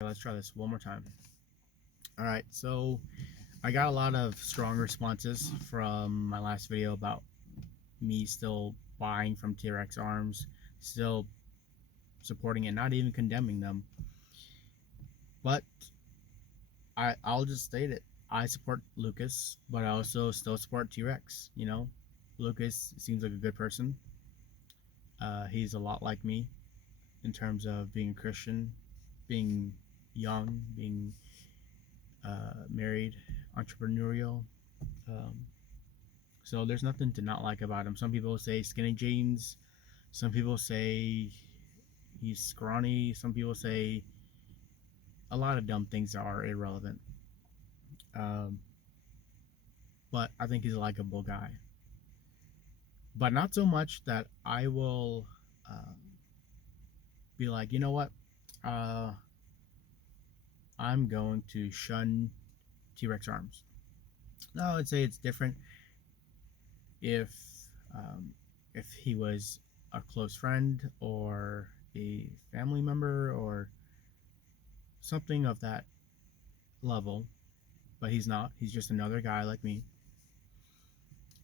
Let's try this one more time. All right, so I got a lot of strong responses from my last video about me still buying from T.REX Arms, still supporting it, not even condemning them. But I'll just state it. I support Lucas, but I also still support T.REX. You know, Lucas seems like a good person. He's a lot like me in terms of being a Christian, being young, being married, entrepreneurial. Um, so there's nothing to not like about him. Some people say skinny jeans. Some people say he's scrawny. Some people say a lot of dumb things that are irrelevant. Um, but I think he's a likable guy. But not so much that I will uh, be like, you know what? Uh, I'm going to shun T.REX Arms. No, I'd say it's different if um, if he was a close friend or a family member or something of that level, but he's not. He's just another guy like me,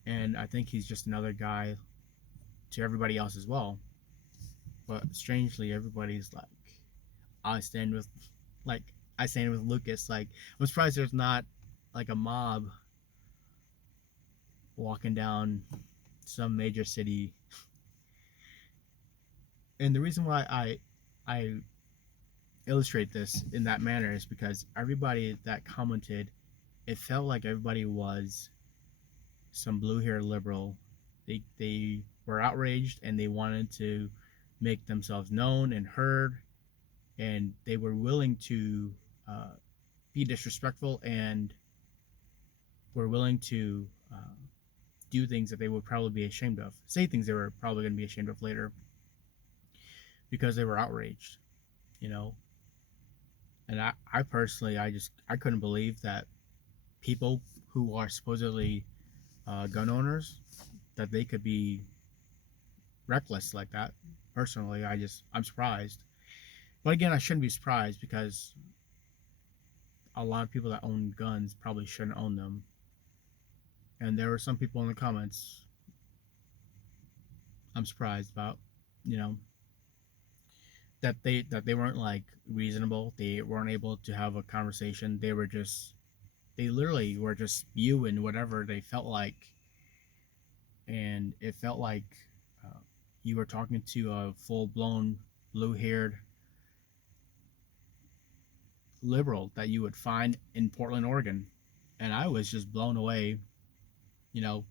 and I think he's just another guy to everybody else as well. But strangely, everybody's like, I stand with, like, I stand with Lucas. Like, I'm surprised there's not like a mob walking down some major city. And the reason why I illustrate this in that manner is because everybody that commented, it felt like everybody was some blue hair liberal. They were outraged and they wanted to make themselves known and heard, and they were willing to be disrespectful and were willing to do things that they would probably be ashamed of, say things they were probably going to be ashamed of later because they were outraged, you know. And I personally, I couldn't believe that people who are supposedly gun owners, that they could be reckless like that. Personally, I'm surprised. But again, I shouldn't be surprised because a lot of people that own guns probably shouldn't own them. And there were some people in the comments I'm surprised about, you know, that they weren't like reasonable. They weren't able to have a conversation. They literally were just spewing whatever they felt like, and it felt like uh, you were talking to a full blown blue haired liberal that you would find in Portland, Oregon, and I was just blown away, you know.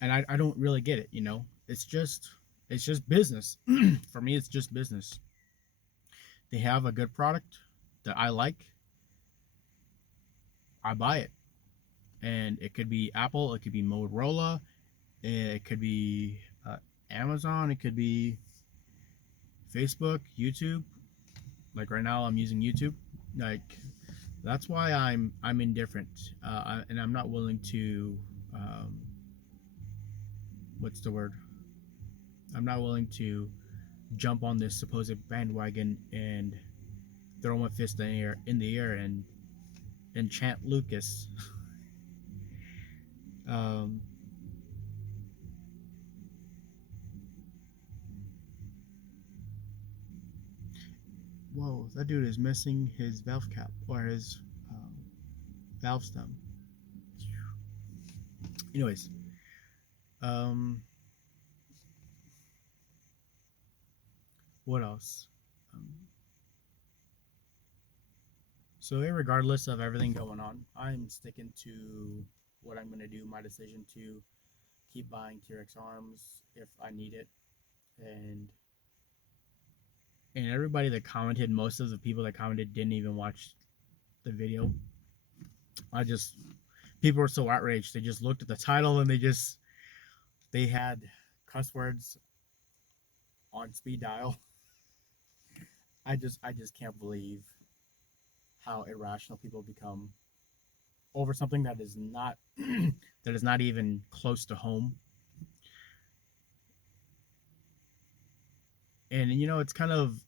And I don't really get it, you know. It's just business. For me, it's just business. They have a good product that I like, I buy it. And it could be Apple, it could be Motorola, it could be Amazon, it could be Facebook, YouTube. Like right now, I'm using YouTube. Like that's why I'm indifferent, and I'm not willing to. What's the word? I'm not willing to jump on this supposed bandwagon and throw my fist in the air and chant Lucas. um, Whoa, that dude is missing his valve cap or his valve stem. Anyways, um, what else? Um, so, regardless of everything going on, I'm sticking to what I'm gonna do. My decision to keep buying T.REX Arms if I need it, and everybody that commented, most of the people that commented didn't even watch the video. I just People were so outraged. They just looked at the title and they had cuss words on speed dial. I just can't believe how irrational people become over something that is not that is not even close to home. And you know, it's kind of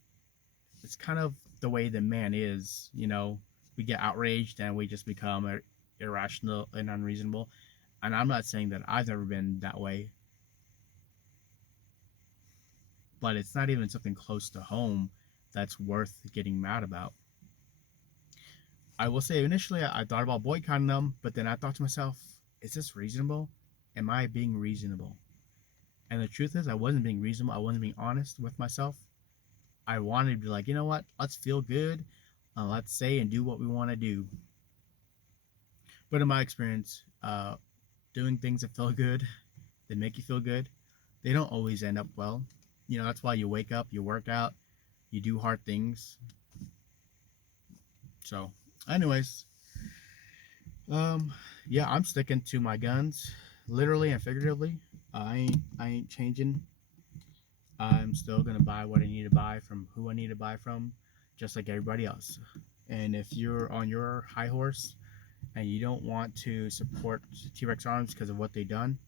it's kind of the way the man is. We get outraged and we just become irrational and unreasonable. And I'm not saying that I've ever been that way, but it's not even something close to home that's worth getting mad about. I will say initially I thought about boycotting them, but then I thought to myself, is this reasonable? Am I being reasonable? And the truth is, I wasn't being reasonable. I wasn't being honest with myself. I wanted to be like, you know what? Let's feel good. Let's say and do what we want to do. But in my experience, doing things that feel good, that make you feel good, they don't always end up well. That's why you wake up, you work out, you do hard things. So, anyways, yeah, I'm sticking to my guns, literally and figuratively. I ain't changing. I'm still gonna buy what I need to buy from who I need to buy from, just like everybody else. And if you're on your high horse and you don't want to support T.REX Arms because of what they've done,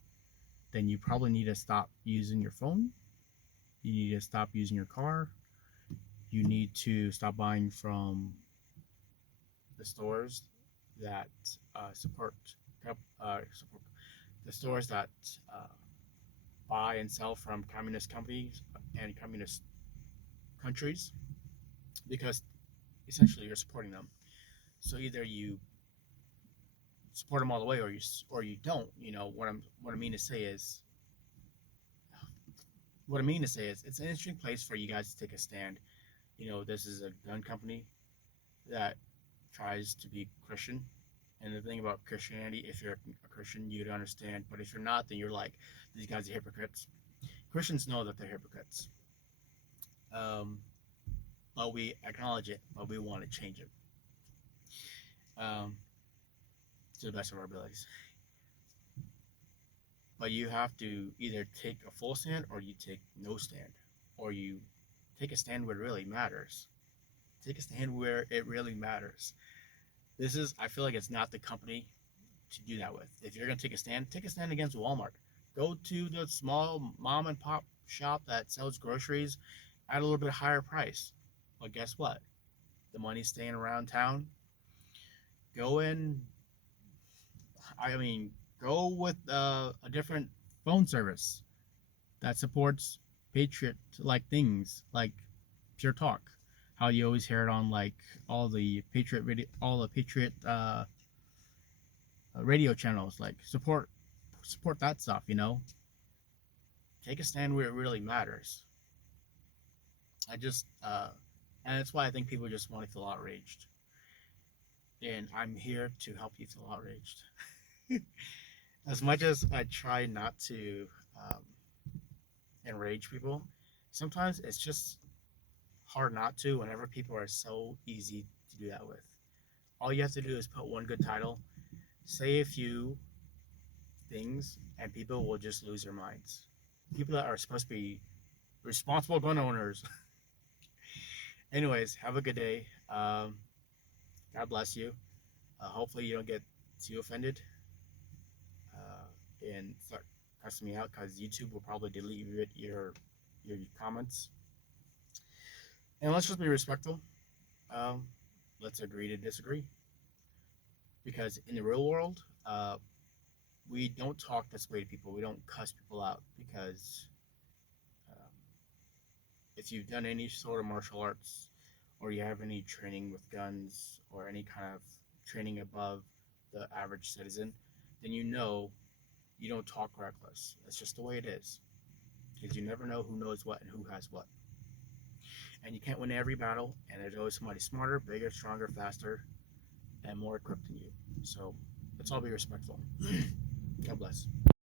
then you probably need to stop using your phone. You need to stop using your car. You need to stop buying from the stores that support the stores that uh, buy and sell from communist companies and communist countries, because essentially you're supporting them. So either you support them all the way, or you don't. What I mean to say is it's an interesting place for you guys to take a stand. This is a gun company that tries to be Christian. And the thing about Christianity, if you're a Christian, you'd understand. But if you're not, then you're like, these guys are hypocrites. Christians know that they're hypocrites. Um, but we acknowledge it, but we want to change it um, to the best of our abilities. But you have to either take a full stand or you take no stand, or you take a stand where it really matters. Take a stand where it really matters. I feel like it's not the company to do that with. If you're going to take a stand against Walmart. Go to the small mom and pop shop that sells groceries at a little bit higher price. But guess what? The money's staying around town. Go in, I mean, go with a different phone service that supports Patriot like things like Pure Talk. How you always hear it on like all the Patriot radio channels. Like support that stuff. Take a stand where it really matters. I just and that's why I think people just want to feel outraged, and I'm here to help you feel outraged. As much as I try not to um, enrage people, sometimes it's just hard not to whenever people are so easy to do that with. All you have to do is put one good title, say a few things, and people will just lose their minds. People that are supposed to be responsible gun owners. Anyways, have a good day. God bless you. Hopefully, you don't get too offended and start cussing me out, because YouTube will probably delete your comments. And let's just be respectful. Um, let's agree to disagree. Because in the real world, we don't talk this way to people. We don't cuss people out, because um, if you've done any sort of martial arts, or you have any training with guns, or any kind of training above the average citizen, then you don't talk reckless. That's just the way it is. Because you never know who knows what and who has what. And you can't win every battle, and there's always somebody smarter, bigger, stronger, faster, and more equipped than you. So let's all be respectful. God bless.